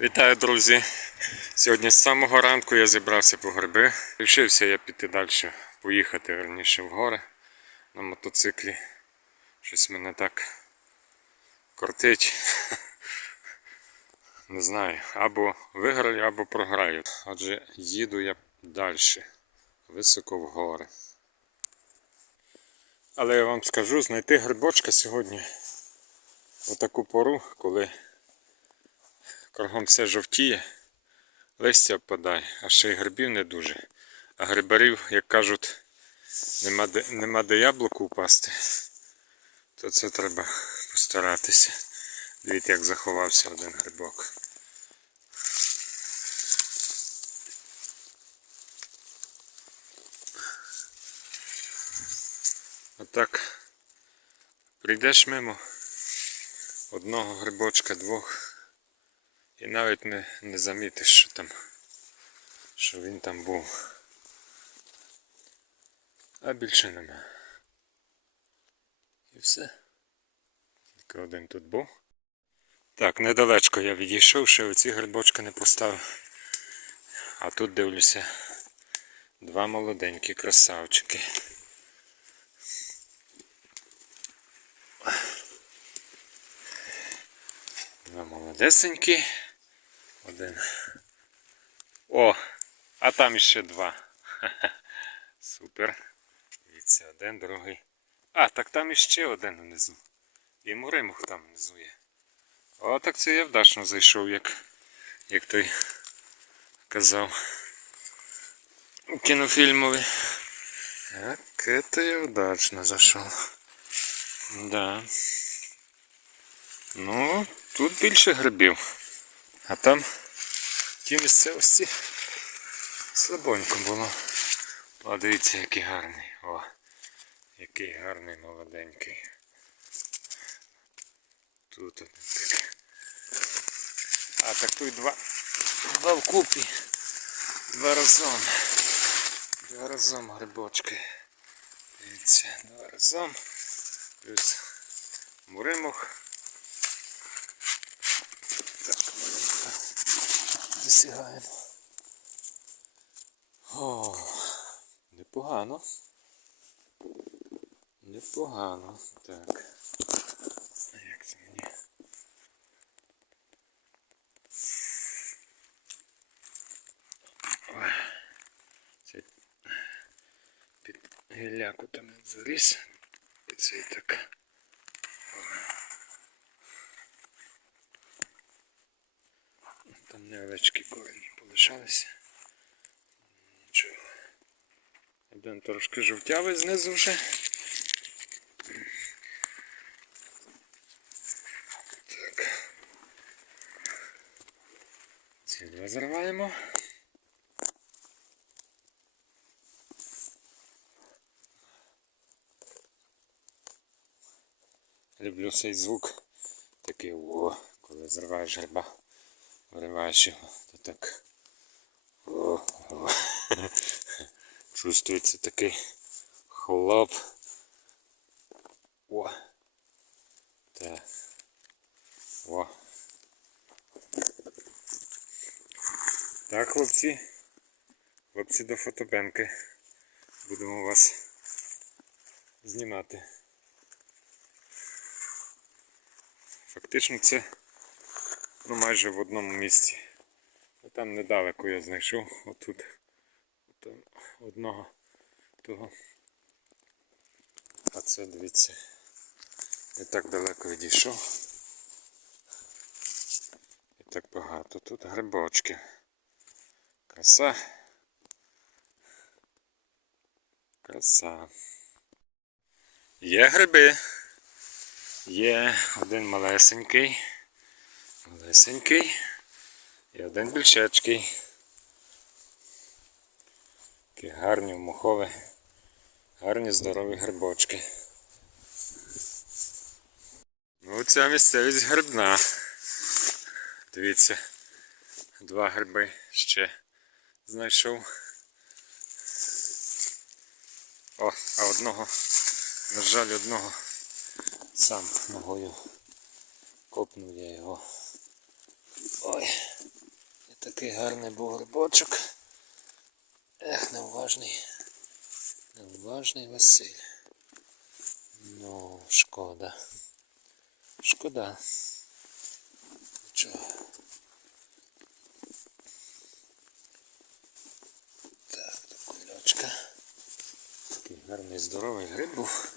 Вітаю, друзі! Сьогодні з самого ранку я зібрався по гриби. Рішився я піти далі, поїхати раніше в гори на мотоциклі. Щось мене так кортить. Не знаю, або виграю, або програю. Отже, їду я далі, високо в гори. Але я вам скажу, знайти грибочка сьогодні у таку пору, коли кругом все жовтіє, листя впадає, а ще й грибів не дуже. А грибарів, як кажуть, нема де, нема де яблуку впасти, то це треба постаратися. Дивіться, як заховався один грибок. Отак прийдеш мимо одного грибочка, двох. І навіть не, не замітиш, що там, що він там був. А більше нема. І все. Тільки один тут був. Так, недалечко я відійшов, ще оці грибочки не поставив. А тут дивлюся два молоденькі красавчики. Два молодесенькі. Один. О! А там іще два. Ха-ха. Супер. Дивіться, один, другий. А, так там іще один внизу. І Муримух там внизу є. О, так це я вдачно зайшов, як, як той казав у кінофільмові. Так, это я вдачно зайшов. Да. Ну, тут більше грибів. А там тій місцевості слабонько було. О, дивіться, який гарний. О, який гарний молоденький. Тут один такий. А, так тут два. Два вкупі. Два разом. Два разом грибочки. Дивіться, два разом. Плюс муримох. Так, маленько досягаємо. О, непогано. Непогано. Так. Як це мені? Ой. Це під гіляку там заліз. І цей так. Невеличкі корені полишалися. Нічого. Один трошки жовтявий знизу вже. Так. Ці два зриваємо. Люблю цей звук. Такий о, коли зриваєш гриба, вириваєш його, то так. О. Чувствується такий хлоп. О. Так. О. Так, хлопці. Хлопці до фотобенки. Будемо вас знімати. Фактично це ну, майже в одному місці. Там недалеко я знайшов, отут. Там одного того. А це дивіться. Не так далеко відійшов. І так багато. Тут грибочки. Краса. Краса. Є гриби. Є один малесенький, малесенький і один більшечкий. Такі гарні мохові, гарні здорові грибочки. Ну ця місцевість грибна. Дивіться, два гриби ще знайшов. О, а одного, на жаль, одного сам ногою копнув я його. Ой, і такий гарний був грибочок. Ех, неуважний. Неуважний Василь. Ну, шкода. Шкода. Нічого. Так, до кульочка. Такий гарний здоровий гриб був.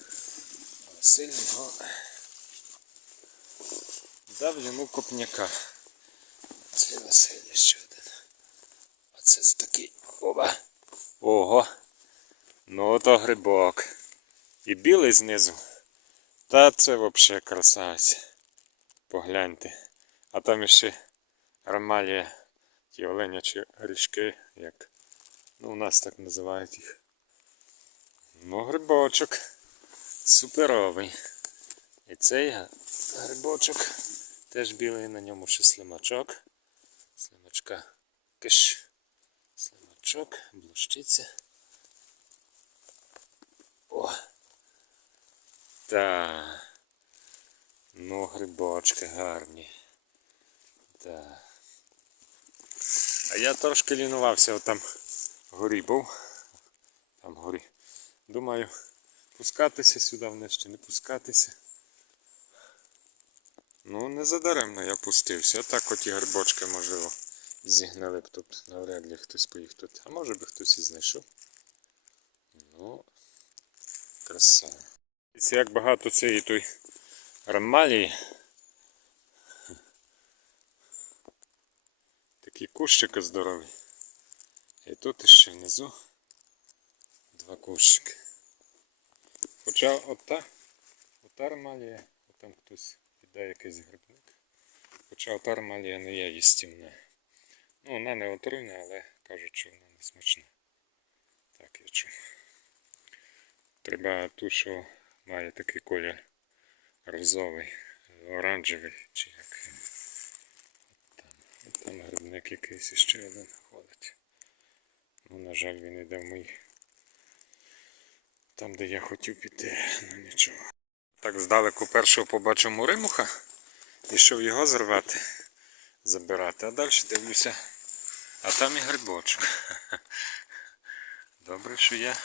Василь його дав йому копняка. Це Василь ще один. А це з такий. Оба. Ого. Ну то грибок. І білий знизу. Та це взагалі красавець. Погляньте. А там іще ромалія, ті оленячі грішки, як. Ну, у нас так називають їх. Ну, грибочок. Суперовий. І цей грибочок теж білий, на ньому ще слимачок. Слимачка киш. Слимачок, блущиця. О! Та. Ну, грибочки гарні. Та. А я трошки лінувався отам горі був. Там горі. Думаю, пускатися сюди вниз чи не пускатися. Ну, не задаремно я пустився. Отак от і грибочки, можливо, зігнали б тут. Навряд ли хтось би їх тут. А може би хтось і знайшов. Ну, краса. Дивіться, як багато цієї той рамалії. Такі кущики здорові. І тут іще внизу два кущики. Хоча ота, ота рамалія, там хтось іде якийсь грибник. Хоча ота рамалія не є їстівна. Ну, вона не отруйна, але кажуть, що вона не смачна. Так, я чув. Треба ту, що має такий колір розовий, оранжевий чи як. Там, там грибник якийсь ще один ходить. Ну, на жаль, він іде в мої. Там, де я хотів піти, ну нічого. Так здалеку першого побачив муримуха, ішов його зривати, забирати, а далі дивлюся, а там і грибочок. Добре, що я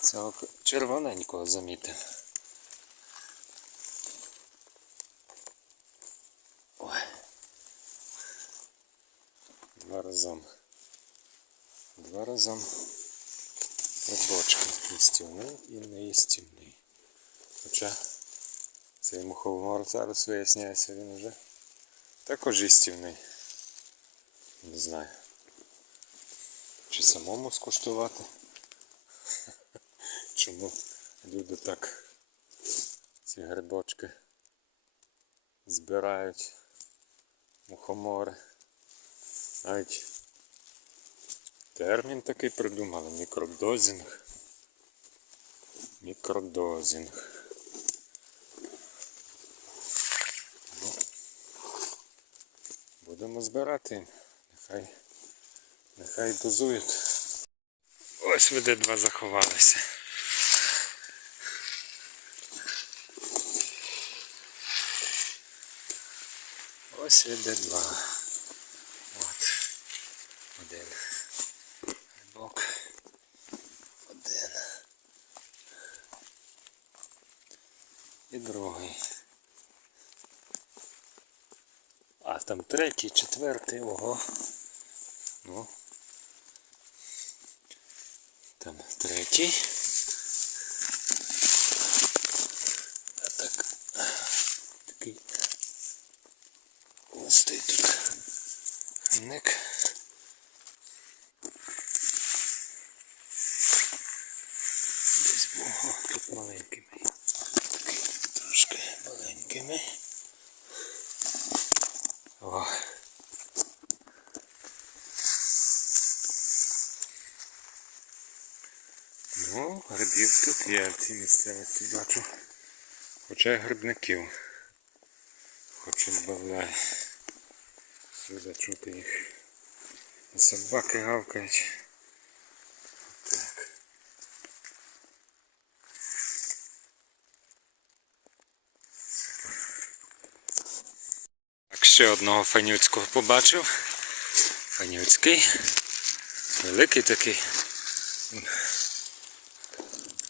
цього червоненького замітив. Ой. Два разом. Два разом грибочки. Їстівний і неїстівний. Хоча цей мухомор зараз виясняється, він вже також їстівний. Не знаю. Чи самому скуштувати? Чому люди так ці грибочки збирають мухомори. Навіть термін такий придумали мікродозінг. Мікродозінг. Ну, будемо збирати. Нехай, нехай дозують. Ось ви де два заховалися. Ось ви де два. От. Один. Грибок. Один. І другий. А там третій, четвертий, ого. Ну. Там третій. А так. Такий. Густий тут. Ник. Десь ого, тут маленькими. Такий трошки маленькими. О. Ну, грибів тут є в цій місцевості бачу. Хоча грибників. Хоч і збавляє. Сюди чути їх. Собаки гавкають. Так ще одного фанюцького побачив. Фанюцький. Великий такий. М.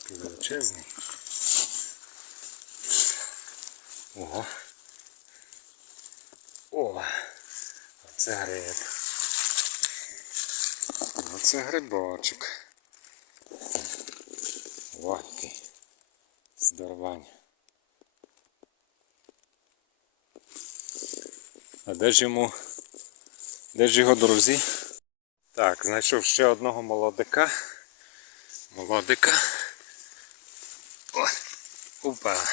Такий величезний. Ого. О! Оце гриб. Оце грибочок. О, який здоровань. А де ж йому? Де ж його друзі? Так, знайшов ще одного молодика. Молодика. О, опа.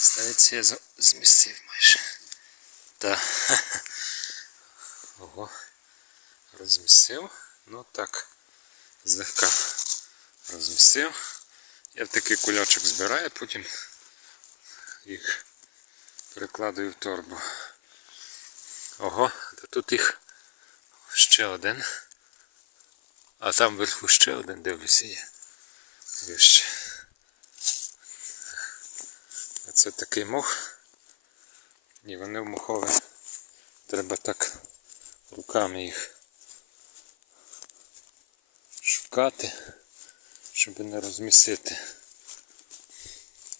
Здається, я змістив майже. Так. Ого. Розмістив. Ну так. Злегка розмістив. Я в такий кульочок збираю, потім їх перекладаю в торбу. Ого, та тут їх ще один. А там вверху ще один, дивлюся є. Вище. Це такий мох. І вони в мохове. Треба так руками їх шукати, щоб не розмісити.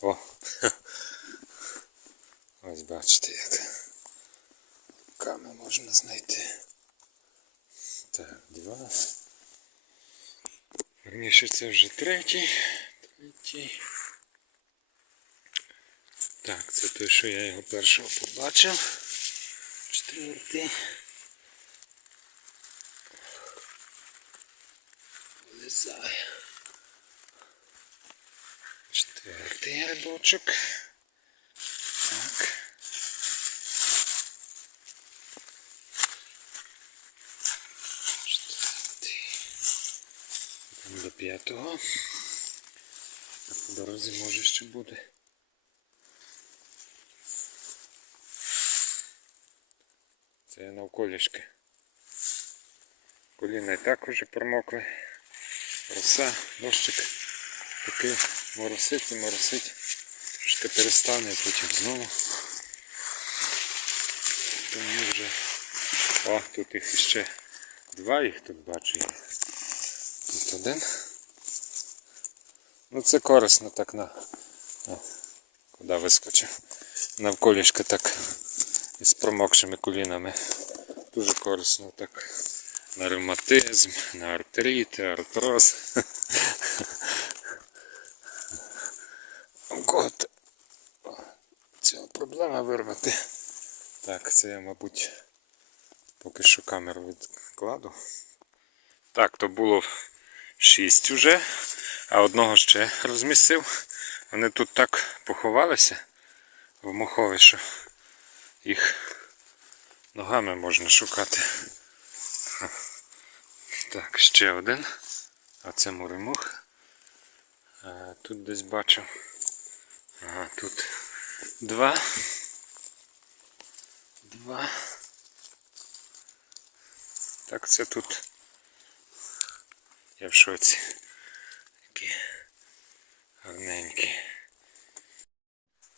О! Ось бачите як. Руками можна знайти. Так, два. Верніше це вже третій. Третій. Так, це той, що я його першого побачив. Четвертий. Вилізає. Четвертий грибочок. Так. Четвертий. Там до п'ятого. По дорозі може ще буде. Це навколішки. Коліна і так уже промокли. Роса, дощик такий моросить і моросить. Трошки перестане, потім знову. Тому вже. О, тут їх ще два їх тут бачу. Тут один. Ну це корисно так на. О, куди вискочив. Навколішки так із промокшими колінами. Дуже корисно так на ревматизм, на артрит, артроз. От. Ця проблема вирвати. Так, це я, мабуть, поки що камеру відкладу. Так, то було 6 уже, а одного ще розмістив. Вони тут так поховалися в мохові, що їх ногами можна шукати. Так, ще один. А це муримух. Тут десь бачу. Ага, тут два. Два. Так, це тут. Я в шоці. Такі гарненькі.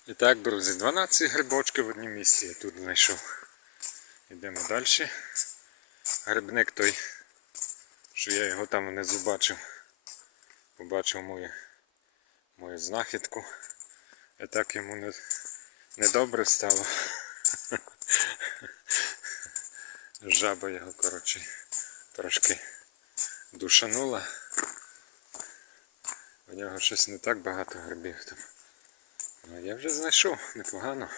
І так, друзі, 12 грибочків в одній місці я тут знайшов. Йдемо далі. Грибник той, що я його там внизу бачив. Побачив мою, мою знахідку. І так йому не, недобре стало. Жаба його, коротше, трошки душанула. У нього щось не так багато грибів там. Ну, я вже знайшов непогано.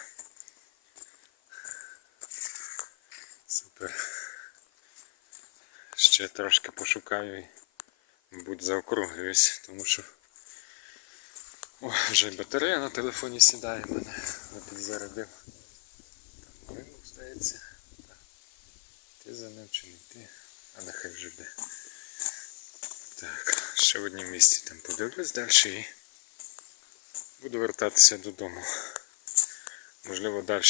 Супер. Ще трошки пошукаю і, мабуть, заокруглююсь, тому що О, вже й батарея на телефоні сідає мене. Я тут зарядив. Там вимух, здається. Ти за ним чи не ти? А нехай вже йде. Так, ще в однім місці там подивлюсь далі і буду вертатися додому. Можливо, далі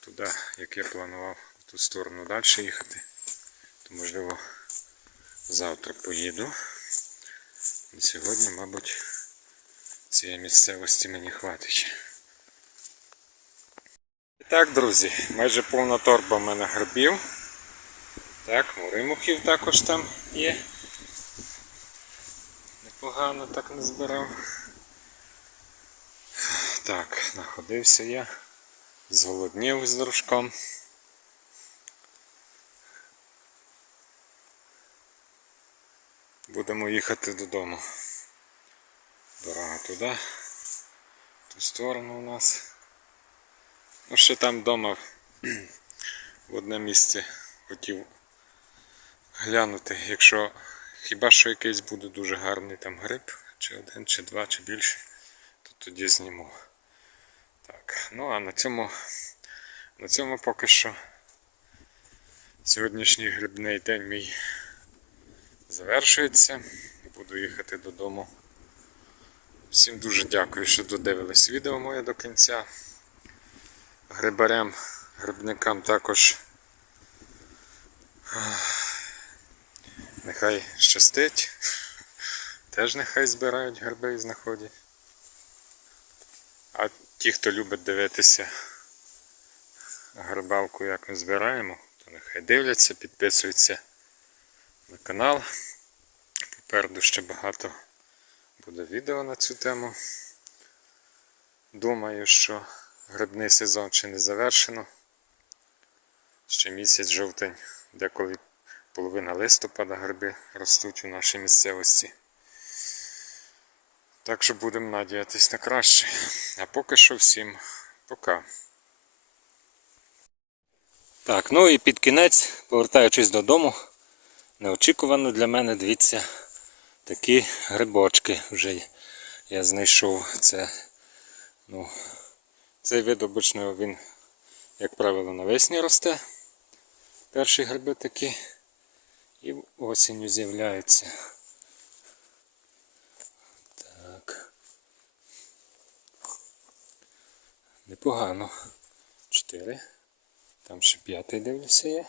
туди, як я планував, в ту сторону далі їхати. То можливо завтра поїду. На сьогодні, мабуть, цієї місцевості мені хватить. Так, друзі, майже повна торба в мене грибів. Так, муримухів також там є. Непогано так не збирав. Так, находився я. Зголоднів з дружком. Будемо їхати додому. Дорога туди. В ту сторону у нас. Ну, ще там вдома в одне місце хотів глянути, якщо хіба що якийсь буде дуже гарний там гриб, чи один, чи два, чи більше, то тоді зніму. Так, ну а на цьому, на цьому поки що сьогоднішній грибний день мій завершується. Буду їхати додому. Всім дуже дякую, що додивились відео моє до кінця. Грибарям, грибникам також нехай щастить. Теж нехай збирають гриби і знаходять. Ті, хто любить дивитися грибалку, як ми збираємо, то нехай дивляться, підписуються на канал. Попереду ще багато буде відео на цю тему. Думаю, що грибний сезон ще не завершено. Ще місяць жовтень, деколи половина листопада гриби ростуть у нашій місцевості. Так що будемо надіятись на краще. А поки що всім пока. Так, ну і під кінець, повертаючись додому, неочікувано для мене, дивіться, такі грибочки вже я знайшов. Це, ну, цей вид обично він, як правило, навесні росте. Перші гриби такі. І осінню з'являються. Непогано. Чотири. Там ще п'ятий дивлюся є.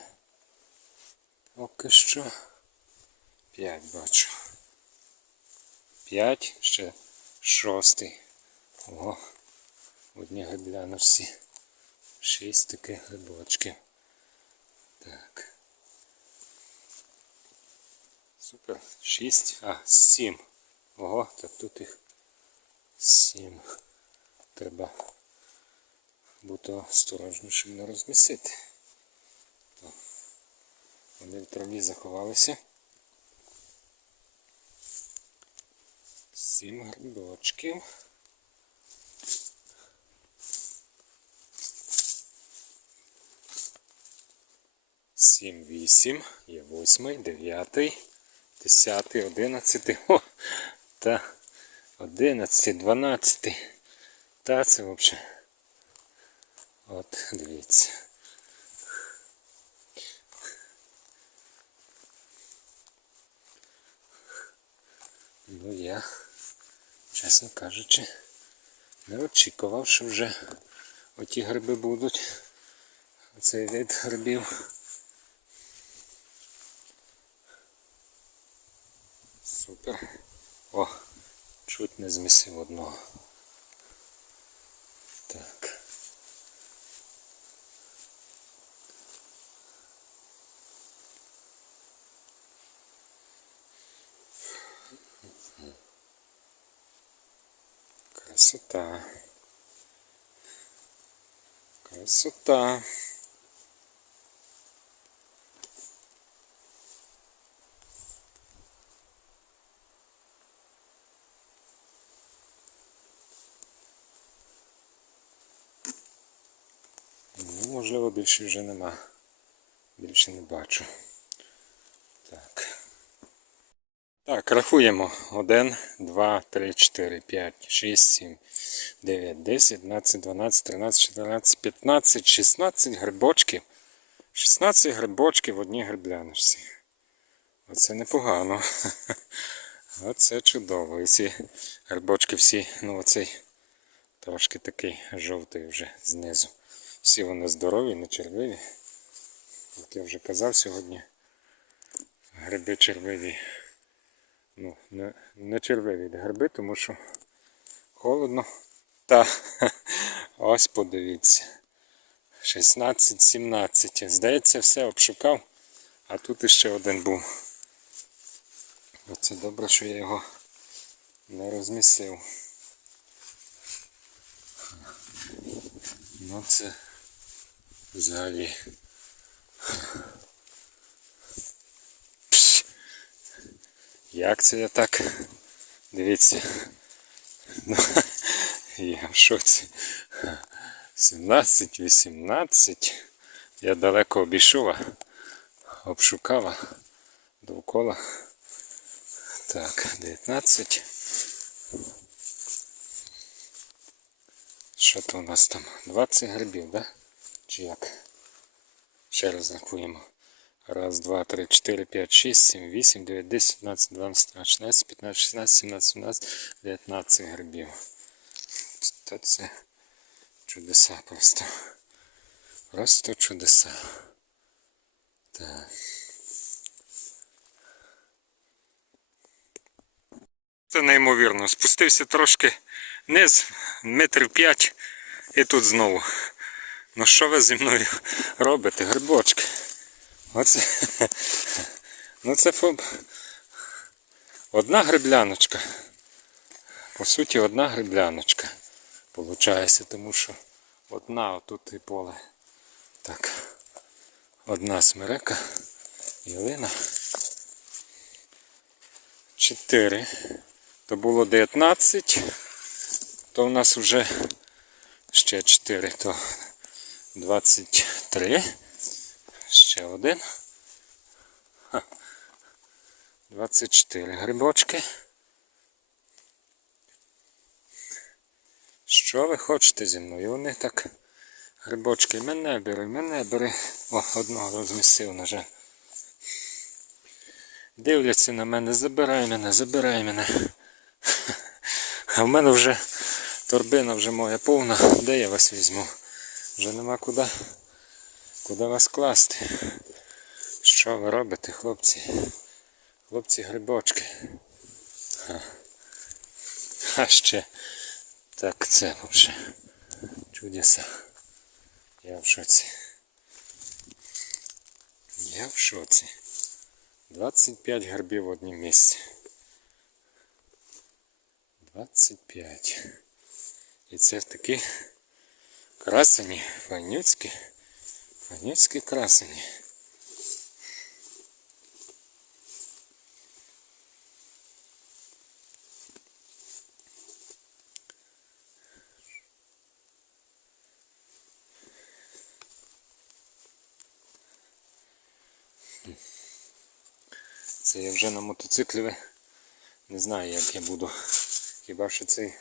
Поки що. П'ять бачу. П'ять, ще шостий. Ого. Одні грибляночці. Шість таких грибочків. Так. Супер. Шість. А, сім. Ого, так тут їх сім. Треба бути осторожнішим не розмісити. Вони в траві заховалися. Сім грибочків. Сім, вісім, є восьмий, дев'ятий, десятий, одинадцятий. О, та одинадцятий, дванадцятий. Та це взагалі. От, дивіться. Ну я, чесно кажучи, не очікував, що вже оті гриби будуть. Оцей вид грибів. Супер. О, чуть не змісив одного. Так. Красота. Красота. Ну, можливо, більше вже нема. Більше не бачу. Так. Так, рахуємо. 1, 2, 3, 4, 5, 6, 7, 9, 10, 11, 12, 13, 14, 15, 16 грибочків. 16 грибочків в одній грибляночці. Оце непогано. Оце чудово. І ці грибочки всі, ну оцей трошки такий жовтий вже знизу. Всі вони здорові, не червиві. Як я вже казав сьогодні, гриби червиві. Ну, не, не червиві гриби, тому що холодно. Та ось подивіться. 16, 17. Здається, все обшукав, а тут іще один був. Оце добре, що я його не розмісив. Ну це взагалі. Як це я так? Дивіться. Ну, я в шоці. 17, 18. Я далеко обійшов, обшукав довкола. Так, 19. Що то у нас там? 20 грибів, да? Чи як? Ще раз рахуємо. Раз, два, три, чотири, п'ять, шість, сім, вісім, дев'ять, десять, одинадцять, дванадцять, тринадцять, шістнадцять, п'ятнадцять, шістнадцять, сімнадцять, сімнадцять, дев'ятнадцять грибів. Та це чудеса просто. Просто чудеса. Так. Це неймовірно. Спустився трошки вниз, метрів п'ять, і тут знову. Ну що ви зі мною робите, грибочки? Оце. Ну це фоб. Одна грибляночка. По суті, одна грибляночка. Получається, тому що одна отут і поле. Так. Одна смерека. Ялина. Чотири. То було 19. То в нас вже ще 4, то 23. Ще один. 24 грибочки. Що ви хочете зі мною? Вони так грибочки. Мене бери, мене бери. О, одного розмісив, на. Дивляться на мене, забирай мене, забирай мене. А в мене вже торбина вже моя повна. Де я вас візьму? Вже нема куди, куди вас класти. Що ви робите, хлопці? Хлопці грибочки. А ще так це вже чудеса. Я в шоці. Я в шоці. 25 грибів в однім місці. 25. І це такі красені, файнюцькі, файнюцькі красені. Це я вже на мотоциклі не знаю як я буду. Хіба що цей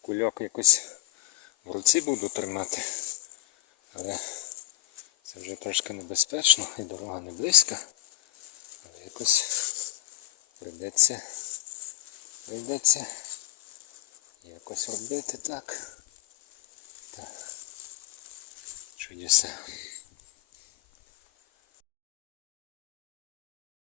кульок якось в руці буду тримати. Але це вже трошки небезпечно і дорога не близька. Але якось прийдеться, прийдеться якось робити так. Так. Чудеса.